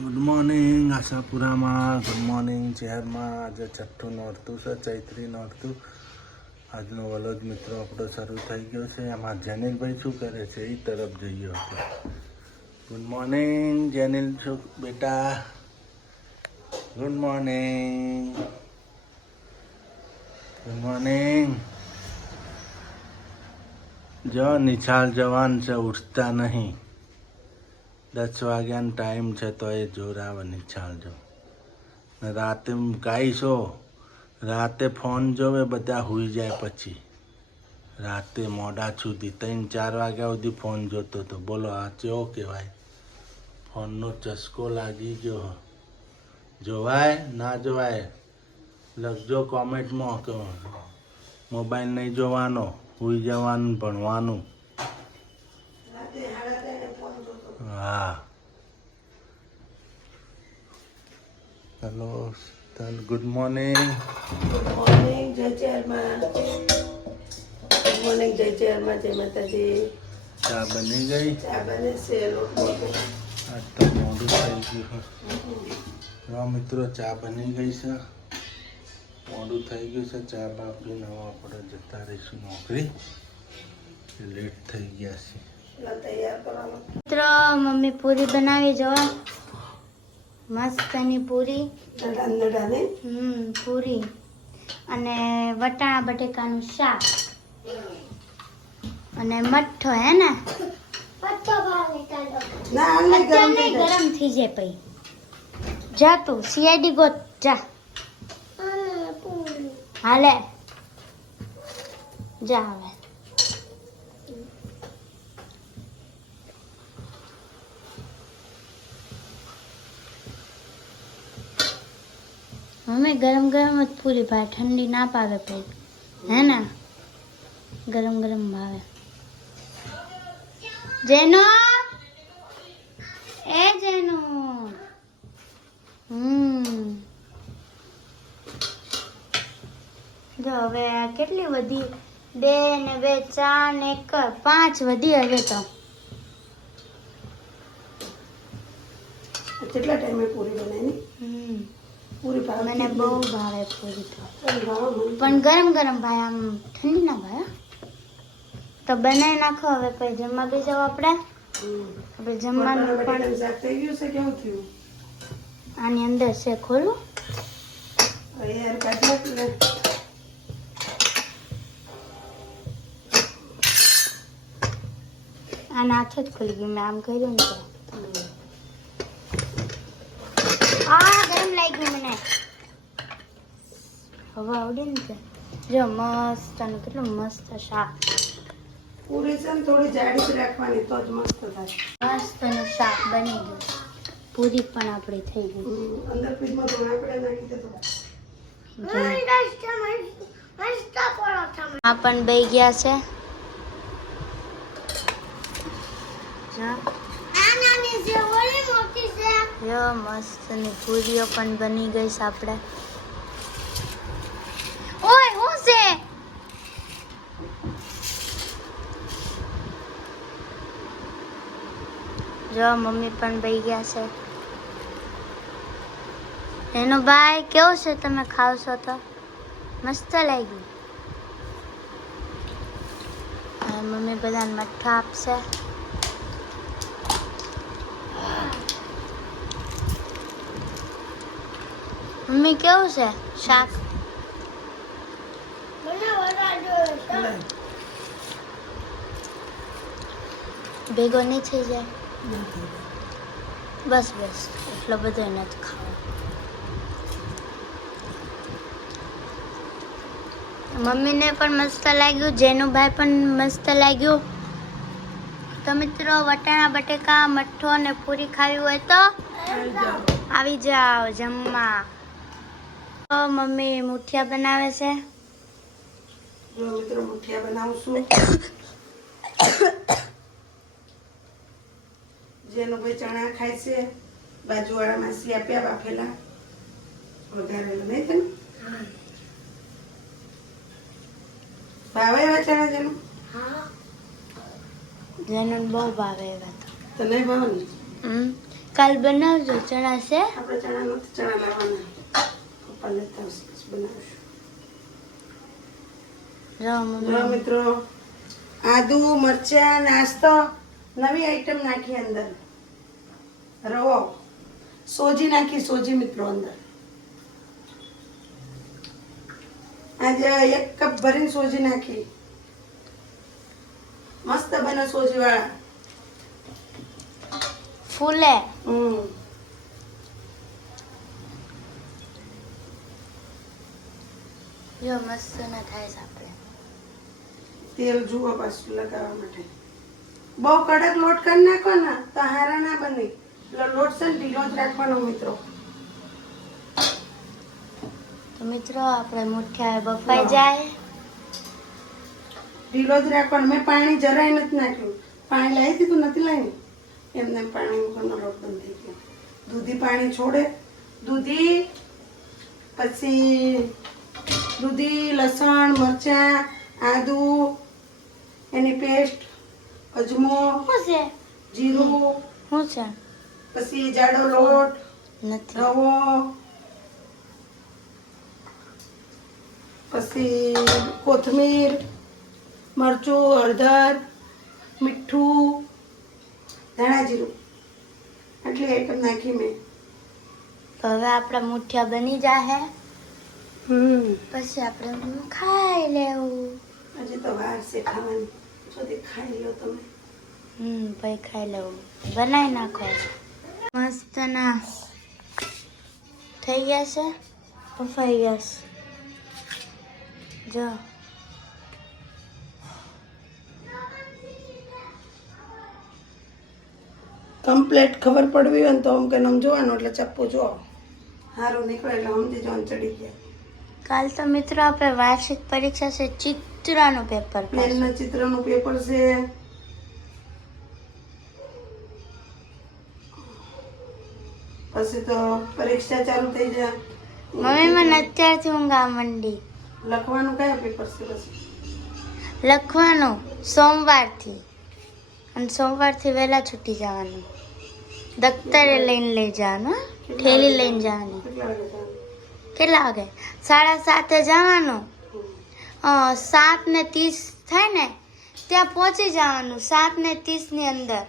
Good morning આશાપુરામાં, good morning શહેરમાં. આજે છઠ્ઠું નોરતું છે, ચૈત્રી નોરતું. આજનો વલોદ મિત્રો આપણો શરૂ થઈ ગયો છે. આમાં જેનિલભાઈ શું કરે છે એ તરફ જઈએ આપણે. ગુડ મોર્નિંગ જેનિલ, શું બેટા? Good morning, good morning. જો નિશાળ જવાન છે, ઉઠતા નહીં. 10 વાગ્યાનો ટાઈમ છે તો એ જોર આવે નિશાળ જો. ને રાતે ગાઈશો, રાતે ફોન જોવે બધા સૂઈ જાય પછી. રાતે મોડા સુધી 3-4 વાગ્યા સુધી ફોન જોતો હતો. બોલો આ કેવો કહેવાય? ફોનનો ચસ્કો લાગી ગયો. જોવાય ના જોવાય લખજો કોમેન્ટમાં કે મોબાઈલ નહીં જોવાનો, સૂઈ જવાનું, ભણવાનું. હા, hello good morning. Good morning, જય ચેરમાં. ગુડ મોર્નિંગ, જય ચેરમાં, જય માતાજી. ચા બની ગઈ? ચા બને છે, લોટ મોટો. આજ તો મોડું થઈ ગયું. મિત્રો ચા બની ગઈ છે, મોડું થઈ ગયું છે. ચા બા પીને હવે આપણે જતા રહીશું નોકરી. લેટ થઈ ગયા છે. તૈયાર કરવાનું. મિત્રો મમ્મી પૂરી બનાવી જો, મસ્તની પૂરી. પૂરી અને વટાણા બટેકાનું શાક અને મઠ્ઠો. હે ને ગરમ થઈ જાય પછી. જા તું સીઆઈડી ગોત જા. હાલે જા હવે. મમ્મી ગરમ ગરમ જ પૂરી ભાવે, ઠંડી ના પાવે પેટ. હે ને ગરમ ગરમ ભાવે. જેનો એ જેનો જો હવે કેટલી વધી? 2 ને 2 4 ને 1 5 વધી. હવે તો કેટલા ટાઈમે પૂરી બનાવી? પૂરી ભાવે મને બહુ ભાવે પૂરી તો, પણ ગરમ ગરમ ભાઈ, આમ ઠંડી ના ભાવે. તો બનાવી નાખો હવે, પછી જમવા બી જાવ આપણે. આપણે જમવાનું પણ શાક થઈ ગયું છે. કેવું થયું? આની અંદર છે, ખોલું. યાર કાઢ લે. આના હાથ જ ખુલી ગયું, મેં આમ કર્યું ને તો. આ ગરમ લાગ્યું મને. હવે આવડે ને તે. જો મસ્ત, અને કેટલું મસ્ત શાક. પૂરી છે ને થોડી જાડી જ રાખવાની તો જ મસ્ત થાય. મસ્તનું શાક બની ગયું. પૂરી પણ આપણી થઈ ગઈ. અંદર ફ્રીજમાં તો આપણે નાખી દેતો. આ પણ બે ગયા છે. જો મસ્તની પૂરીઓ પણ બની ગઈ છે આપણે. ઓય હું છે? જો મમ્મી પણ બેહી ગયા છે. એનો ભાઈ કેવો છે? તમે ખાવ છો તો મસ્ત લાગ્યું. હવે મમ્મી બધાને મઠ્ઠા આપશે. મમ્મી કેવું છે શાક? ભેગો નહીં થઈ જાય? બસ બસ, એટલો બધો નથી ખાવો. મમ્મીને પણ મસ્ત લાગ્યું, જેનુભાઈ પણ મસ્ત લાગ્યું. તો મિત્રો વટાણા બટેકા મઠ્ઠો અને પૂરી ખાવી હોય તો આવી જાઓ જમવા. તો મમ્મી મુઠિયા બનાવે છે. જો મિત્રો મુઠિયા બનાવું છું. જેનો ભાઈ ચણા ખાય છે, બાજુવાળામાં સી આપ્યા બાફેલા વઘારેલું નહીં તને ભાવે એવા ચણા? જેનું જેનું બહુ ભાવે એવા તો. તો નહીં ભાવે ને? કાલ બનાવજો ચણા છે. આપણે ચણા નથી, ચણા લાવવાના. પપ્પા લેતા આવશે, પછી બનાવશું. જો જો મમ્મી મિત્રો, આદુ મરચા નાસ્તો નવી આઈટમ નાખી અંદર. રવો સોજી નાખી, સોજી મિત્રો અંદર. આજે 1 કપ ભરીને સોજી નાખી. મસ્ત બને સોજી વાળા. ફૂલે. જો મસ્ત ના થાય છે આપણે. તેલ જુઓ પાછું લગાવવા માટે. બહુ કડક લોટ કરી નાખો ને તો હારા ના બને. એટલે લોટ છે ને ઢીલો જ રાખવાનો મિત્રો. તો મિત્રો આપણે મુઠિયા બફાઈ જાય. ઢીલો જ રાખવાનો. મેં પાણી જરાય નથી નાખ્યું. પાણી લાવી દીધું નથી લાવી. એમને પાણી મૂકવાનો લોટ બંધ થઈ ગયો. દૂધી પાણી છોડે. દૂધી પછી દૂધી, લસણ, મરચાં, આદુ એની પેસ્ટ, અજમો, શું છે? જીરું, શું છે? પછી જાડો લોટ, નથી. રવો, પછી કોથમીર, મરચું, હળદર, મીઠું, ધાણા જીરું, આટલી આઈટમ નાખી મેં. તો હવે આપણા મુઠિયા બની જાહે. પછી આપણે ખાઈ લેવું. હજી તો વાર છે ખાવાની. સુધી ખાઈ લો તમે. ભાઈ ખાઈ લેવું. બનાવી નાખો. મસ્ત ના થઈ ગયા છે, બફાઈ ગયા છે. જો કમ્પ્લેટ ખબર પડવી હોય ને તો આમ કે આમ જોવાનું, એટલે ચપ્પુ જો સારું નીકળે એટલે સમજી જવાનું ચડી ગયા. કાલ તો મિત્રો આપણે વાર્ષિક પરીક્ષા છે, ચિત્રનું પેપર. બેનના ચિત્રનું પેપર છે. પછી તો પરીક્ષા ચાલુ થઈ જાય. મમ્મી મને અત્યારથી ઊંઘ આ મંડી. લખવાનું કયા પેપર છે? પછી લખવાનું સોમવારથી, અને સોમવારથી વહેલા છૂટી જવાનું. દફતરે લઈને લઈ જવાનું, ઠેલી લઈને જવાની. કેટલા વાગે જવાનું? કેટલા વાગે? 7:30 જવાનું. 7:30 થાય ને ત્યાં પહોંચી જવાનું, 7:30 ની અંદર.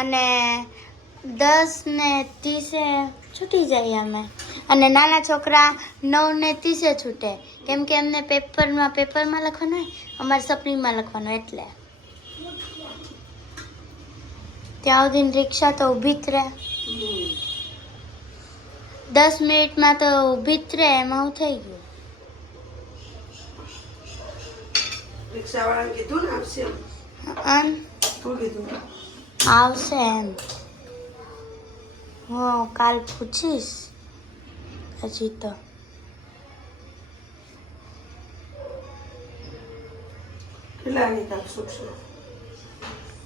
અને 10:30 છૂટી જઈએ અમે. અને નાના છોકરા 9:30 છૂટે, કેમ કે એમને પેપરમાં લખવાનું હોય, અમારે સપનીમાં લખવાનું. એટલે ત્યાં સુધી રિક્ષા તો ઊભી જ રહે. 10 મિનિટમાં તો ઊભી જ રહે. એમાં હું થઈ ગયું. રિક્ષાવાળાને કીધું ને આવશે એમ. શું કીધું? આવશે એમ. હું કાલ પૂછીશ. હજી તો કેટલા વાગે કાલ છૂટશે?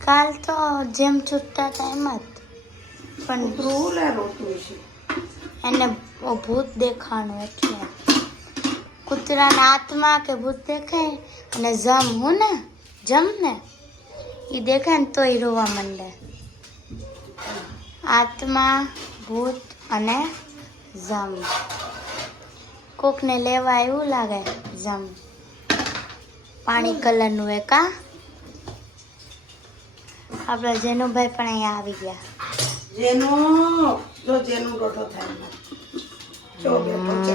કાલ તો જેમ છૂટતા હતા એમ જ. પણ કૂતરું લે રોટલું છે. એને ભૂત દેખાવાનું, એટલે કૂતરાના હાથમાં કે ભૂત દેખાય અને જમ ને એ દેખાય ને તોય રોવા માંડે. આત્મા, ભૂત અને જમ. કોકને લેવા એવું લાગે. જમ પાણી કલરનું એ કા. આપણા જેનુભાઈ પણ અહીંયા આવી ગયા. જેનું રોટો થાય. જો બેઠો છે.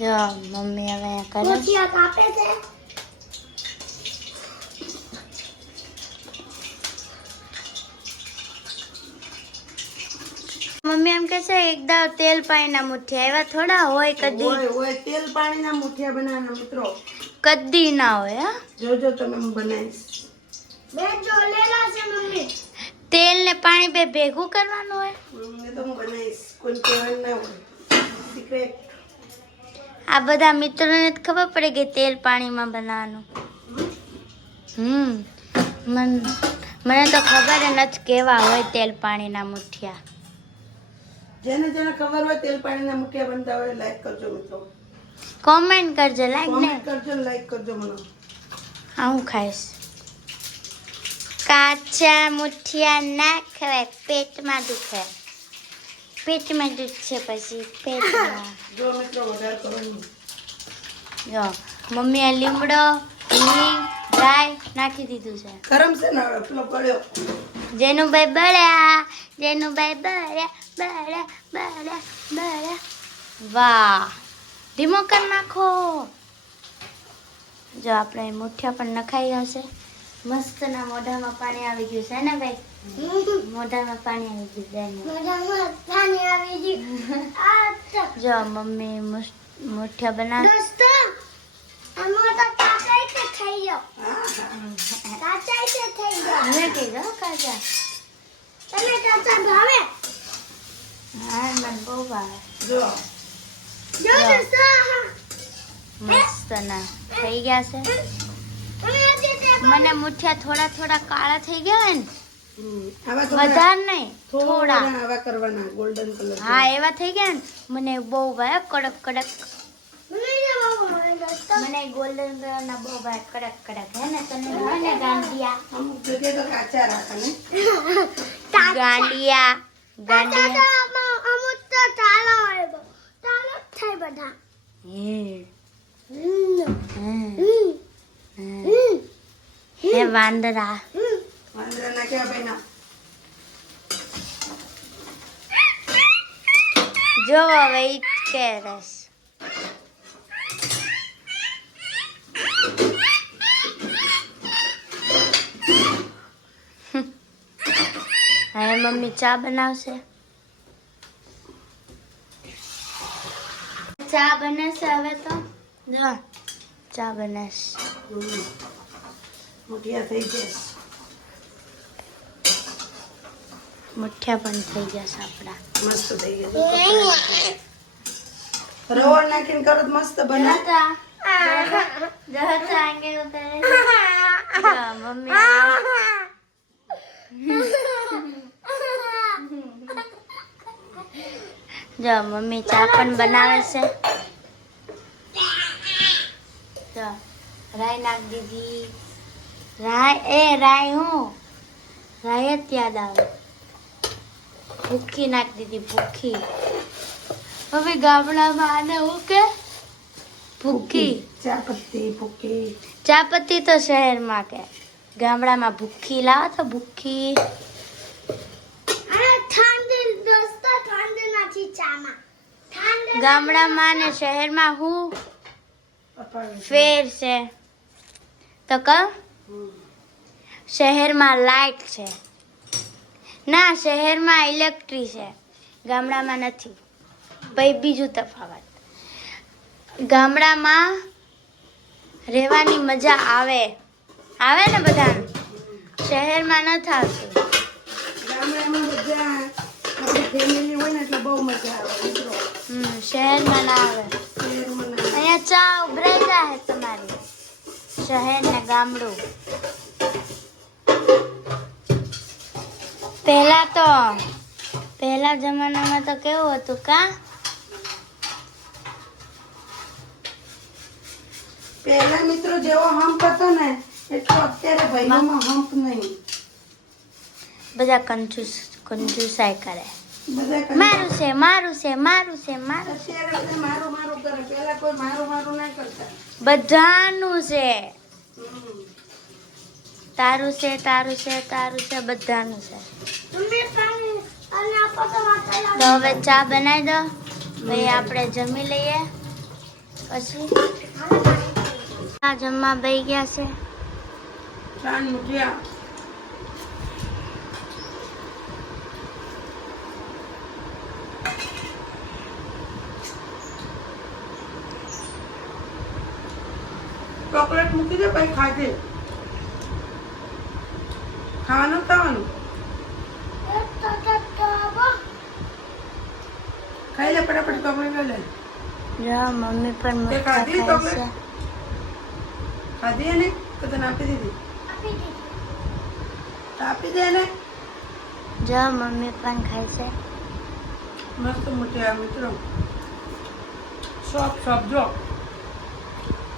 જો મમ્મી હવે કરે. મમ્મી એમ કે છે એકદમ તેલ પાણીના મુઠિયા એવા થોડા હોય. કદી હોય તેલ પાણીના મુઠિયા બનાવવાના મિત્રો. કદી ના હોય. હા જોજો તમે હું બનાવીશ. તેલ ને પાણી બે ભેગું કરવાનું હોય. એ તો હું બનાવીશ. કોઈ કહેવાનું ના હોય. સિક્રેટ. આ બધા મિત્રોને જ ખબર પડે કે તેલ પાણીમાં બનાવવાનું. મને તો ખબર નથી કેવા હોય તેલ પાણીના મુઠિયા. જેને ખબર હોય તેલ પાણીના મુઠિયા બનતા હોય લાઈક કરજો મિત્રો. કોમેન્ટ કરજો. લાઈક ને કોમેન્ટ કરજો, લાઈક કરજો મને. હું ખાઈશ. કાચા મુઠિયા ના ખવાય, પેટમાં દુખે. પેટમાં દુખશે પછી પેટમાં. જો મિત્રો વઘાર કરવાનું. જો મમ્મીએ લીમડો, હિંગ, રાઈ નાખી દીધું છે. ગરમ છે ને પેલો ગળ્યો. જેનુભાઈ બળ્યા, જેનુભાઈ બળ્યા. વાહ, ધીમો કર નાખો. જો આપણે મુઠિયા પણ નખાઈ હશે. મસ્ત ના મોઢામાં પાણી આવી ગયું છે ને ભાઈ? મોઢામાં પાણી આવી ગયું. જો મમ્મી મુઠિયા બનાવે. હા મને બહુ ભાવે. જો મસ્ત ના થઈ ગયા છે. મને મુઠિયા થોડા થોડા કાળા થઈ ગયા ને, આવા વધારે નહીં, થોડા. આવા કરવાના ગોલ્ડન કલર. હા એવા થઈ ગયા ને, મને બહુ ભાવે કડક કડક. મને ગોલ્ડન કલર ના બહુ ભાવે કડક કડક. હે ને તને ભાવે ને ગાંડિયા? અમુક જગ્યાએ તો કાચા રાખે ને. ગાંડિયા હે વાંદરા. વાંદરા નાખ્યા ભાઈ ના. જો વેઇટ કરસ. હવે મમ્મી ચા બનાવશે. ચા બનશે હવે તો. જો ચા બનશે. મુઠિયા થઈ ગયા. મુઠિયા પણ થઈ ગયા છે આપણા. મસ્ત થઈ ગયા. રવણ નાખીને કરો તો મસ્ત બને. જો મમ્મી ચા પણ બનાવે છે. જો રાઈ નાખ દીધી. રાઈ હું રાઈ જ યાદ આવે. ભૂખી નાખ દીધી. ભૂખી હવે ગામડામાં આને હું કે ભૂખી. ચાપત્તી ભૂકી. ચા પત્તી તો શહેરમાં કે, ગામડામાં ભૂખી લાવો તો ભૂખી. ગામડામાં ને શહેરમાં હું ફેર છે તો કહો? શહેરમાં લાઈટ છે ના, શહેરમાં ઇલેક્ટ્રિક છે, ગામડામાં નથી. ભાઈ બીજું તફાવત, ગામડામાં રહેવાની મજા આવે ને બધાને, શહેરમાં નથી આવતી. ગામડામાં બધા આપણી ફેમિલી હોય ને એટલે બહુ મજા આવે મિત્રો. શહેરમાં ના આવે. શહેરમાં ના. અહીંયા ચા ઉભરાઈ જાય તમારી. શહેર ને ગામડું. પહેલા જમાનામાં તો કેવું હતું કા? પહેલા મિત્રો જેવો હમ્પ હતો ને એટલો અત્યારે ભાઈઓમાં હમ્પ નહીં. બધા કંજુસાઈ કરે. બધા મારું છે. અત્યારે બધા મારું કરે. પહેલા કોઈ મારું ના કરતા. બધાનું છે. હમ. તારું છે બધાનું છે. તો હવે ચા બનાવી દો, ભાઈ આપણે જમી લઈએ. પછી આ જમવા બેસી ગયા છે. ચાન મુઠિયા. ચોકલેટ મૂકી દે ભાઈ, ખાજે. ખાવાનું ખાવાનું ખાઈ લે ફટાફટ. ચોકલેટ લઈ લે. જો મમ્મી પણ તે મસ્ત ખાધી ખાય છે. ચોકલેટ? ખાધી એને તો તને આપી દીધી? તો આપી દે ને. જો મમ્મી પણ ખાય છે. મસ્ત મુઠિયા મિત્રો. સોપ જો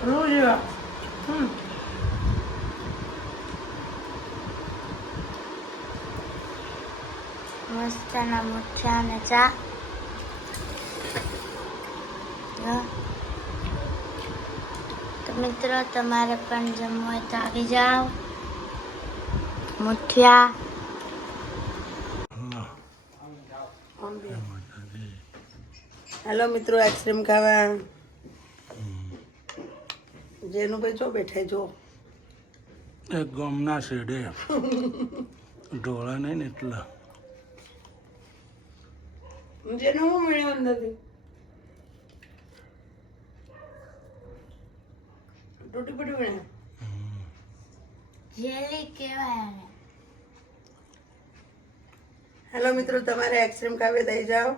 રૂ જેવા. મસ્તના મુઠિયા અને ચા. તો મિત્રો તમારે પણ જમવું હોય તો આવી જાઓ. મુઠિયા. હાલો મિત્રો આઈસ્ક્રીમ ખાવા. જેનું ભાઈ જો બેઠા જો એક ગમના શેડે ઢોળા નહીં ને એટલા. જેનું હું મળ્યો નથી. તૂટી પડી બન્યા. જેલી કહેવાય આને. હેલો મિત્રો તમારે આઈસ્ક્રીમ ખાવે દઈ જાઓ.